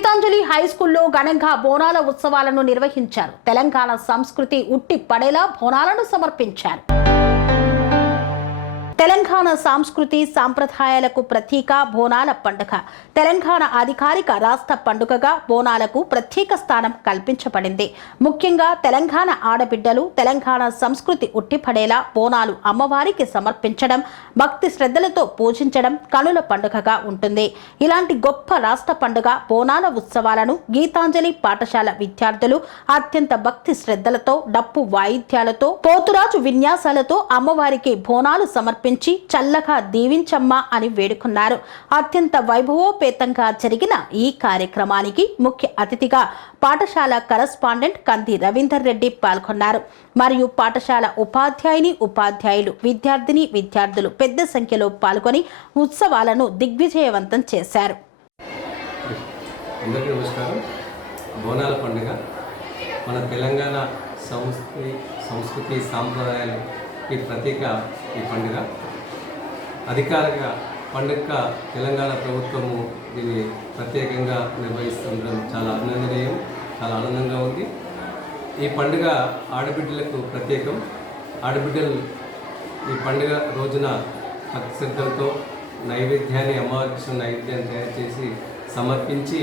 Gitanjali high స్కూల్లో ఘనంగా బోనాల ఉత్సవాలను నిర్వహించారు. తెలంగాణ సంస్కృతి ఉట్టి పడేలా బోనాలను సమర్పించారు. తెలంగాణ సంస్కృతి సాంప్రదాయాలకు ప్రతీక బోనాల పండుగ. తెలంగాణ అధికారిక రాష్ట్ర పండుగగా బోనాలకు ప్రత్యేక స్థానం కల్పించబడింది. ముఖ్యంగా తెలంగాణ ఆడబిడ్డలు తెలంగాణ సంస్కృతి ఉట్టిపడేలా బోనాలు అమ్మవారికి సమర్పించడం, భక్తి శ్రద్ధలతో పూజించడం కనుల పండుగగా ఉంటుంది. ఇలాంటి గొప్ప రాష్ట్ర పండుగ బోనాల ఉత్సవాలను గీతాంజలి పాఠశాల విద్యార్థులు అత్యంత భక్తి శ్రద్ధలతో డప్పు వాయిద్యాలతో పోతురాజు విన్యాసాలతో అమ్మవారికి బోనాలు సమర్పించారు. చల్లగా దీవించమ్మా అని వేడుకున్నారు. అత్యంత వైభవోపేతంగా జరిగిన ఈ కార్యక్రమానికి ముఖ్య అతిథిగా పాఠశాల కరస్పాండెంట్ కంది రవీందర్ రెడ్డి పాల్గొన్నారు. మరియు పాఠశాల ఉపాధ్యాయులు విద్యార్థులు పెద్ద సంఖ్యలో పాల్గొని ఉత్సవాలను దిగ్విజయవంతం చేశారు. అందరికీ నమస్కారం. బోనాల పండుగ మన తెలంగాణ సంస్కృతి సాంప్రదాయాలకి ప్రతీక. ఈ పండుగ అధికారిక పండుగ తెలంగాణ ప్రభుత్వము దీన్ని ప్రత్యేకంగా నిర్వహిస్తుండడం చాలా అభినందనీయం, చాలా ఆనందంగా ఉంది. ఈ పండుగ ఆడబిడ్డలకు ప్రత్యేకం. ఆడబిడ్డలు ఈ పండుగ రోజున భక్తి శ్రద్ధలతో నైవేద్యాన్ని అమ్మవారికి నైవేద్యాన్ని తయారు చేసి సమర్పించి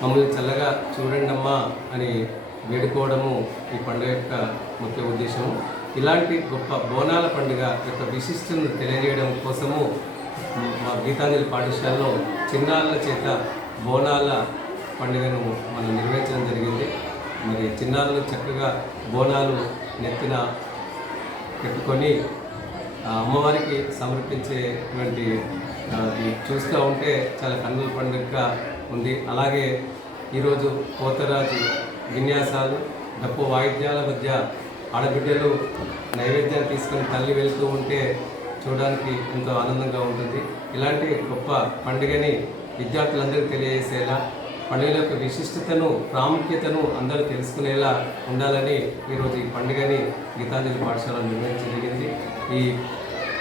మమ్మల్ని చల్లగా చూడండమ్మా అని వేడుకోవడము ఈ పండుగ యొక్క ముఖ్య ఉద్దేశము. ఇలాంటి గొప్ప బోనాల పండుగ యొక్క విశిష్టతను తెలియజేయడం కోసము మా గీతాంజలి పాఠశాలలో చిన్నారుల చేత బోనాల పండుగను మనం నిర్వహించడం జరిగింది. మరి చిన్నారులు చక్కగా బోనాలు నెత్తిన పెట్టుకొని అమ్మవారికి సమర్పించేటువంటి చూస్తూ ఉంటే చాలా కన్నుల పండుగగా ఉంది. అలాగే ఈరోజు పోతరాజు విన్యాసాలు, డప్పు వాయిద్యాల మధ్య ఆడబిడ్డలు నైవేద్యాన్ని తీసుకొని తల్లి వెళ్తూ ఉంటే చూడడానికి ఎంతో ఆనందంగా ఉంటుంది. ఇలాంటి గొప్ప పండుగని విద్యార్థులందరికీ తెలియజేసేలా, పండుగల యొక్క విశిష్టతను ప్రాముఖ్యతను అందరూ తెలుసుకునేలా ఉండాలని ఈరోజు ఈ పండుగని గీతాంజలి పాఠశాల నిర్వహించగలిగింది. ఈ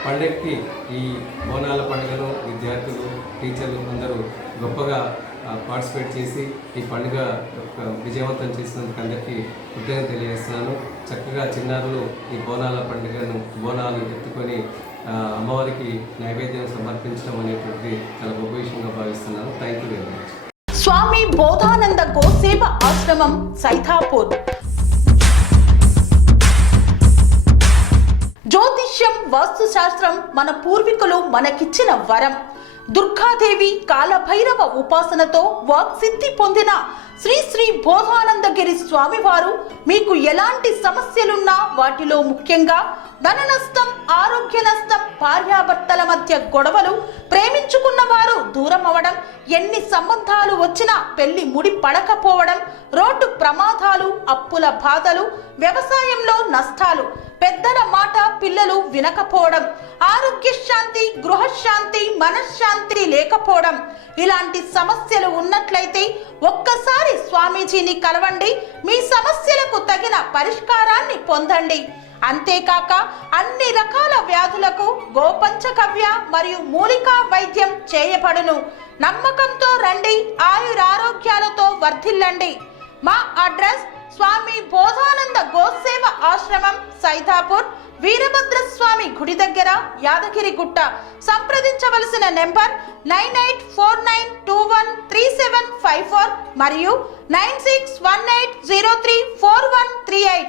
పండుగకి ఈ బోనాల పండుగను విద్యార్థులు, టీచర్లు అందరూ గొప్పగా పార్టిసిపేట్ చేసి ఈ పండుగ విజయవంతం చేసినందుకు అందరికీ కృతజ్ఞతలు తెలియజేస్తున్నాను. చక్కగా చిన్నారులు ఈ బోనాలు ఎత్తుకొని అమ్మవారికి నైవేద్యం సమర్పించడం అనేటువంటిది చాలా గొప్ప విషయంగా భావిస్తున్నాను. Thank you very much. Swami Bodhananda Goseva Ashram Saithapur. జ్యోతిష్యం, వాస్తుశాస్త్రం మన పూర్వీకులు మనకిచ్చిన వరం. దుర్గాదేవి, కాలభైరవ ఉపాసనతో వాక్సిద్ధి పొందిన శ్రీ శ్రీ బోధానందగిరి స్వామివారు మీకు ఎలాంటి సమస్యలున్నా, వాటిలో ముఖ్యంగా ధన నష్టం, ఆరోగ్య నష్టం, భార్యాభర్తల మధ్య గొడవలు, ప్రేమించుకున్న వారు దూరం అవడం, ఎన్ని సంబంధాలు వచ్చినా పెళ్లి ముడి పడకపోవడం, రోడ్డు ప్రమాదాలు, అప్పుల బాధలు, వ్యవసాయంలో నష్టాలు, పెద్దల మాట పిల్లలు వినకపోవడం, ఆరోగ్య శాంతి, గృహశాంతి, మనశ్శాంతి లేకపోవడం, ఇలాంటి సమస్యలు ఉన్నట్లయితే ఒక్కసారి స్వామీజీని కలవండి. మీ సమస్యలకు తగిన పరిష్కారాన్ని పొందండి. అంతేకాక అన్ని రకాల వ్యాధులకు గోపంచకవ్య మరియు మూలికా వైద్యం చేయబడును. నమ్మకంతో రండి, ఆయురారోగ్యాలతో వర్ధిల్లండి. మా అడ్రస్ స్వామి బోధానంద గోసేవ ఆశ్రమం సైథాపూర్, వీరభద్రస్వామి గుడి దగ్గర, యాదగిరిగుట్ట. సంప్రదించవలసిన నెంబర్ 9849213754 మరియు 9618034138.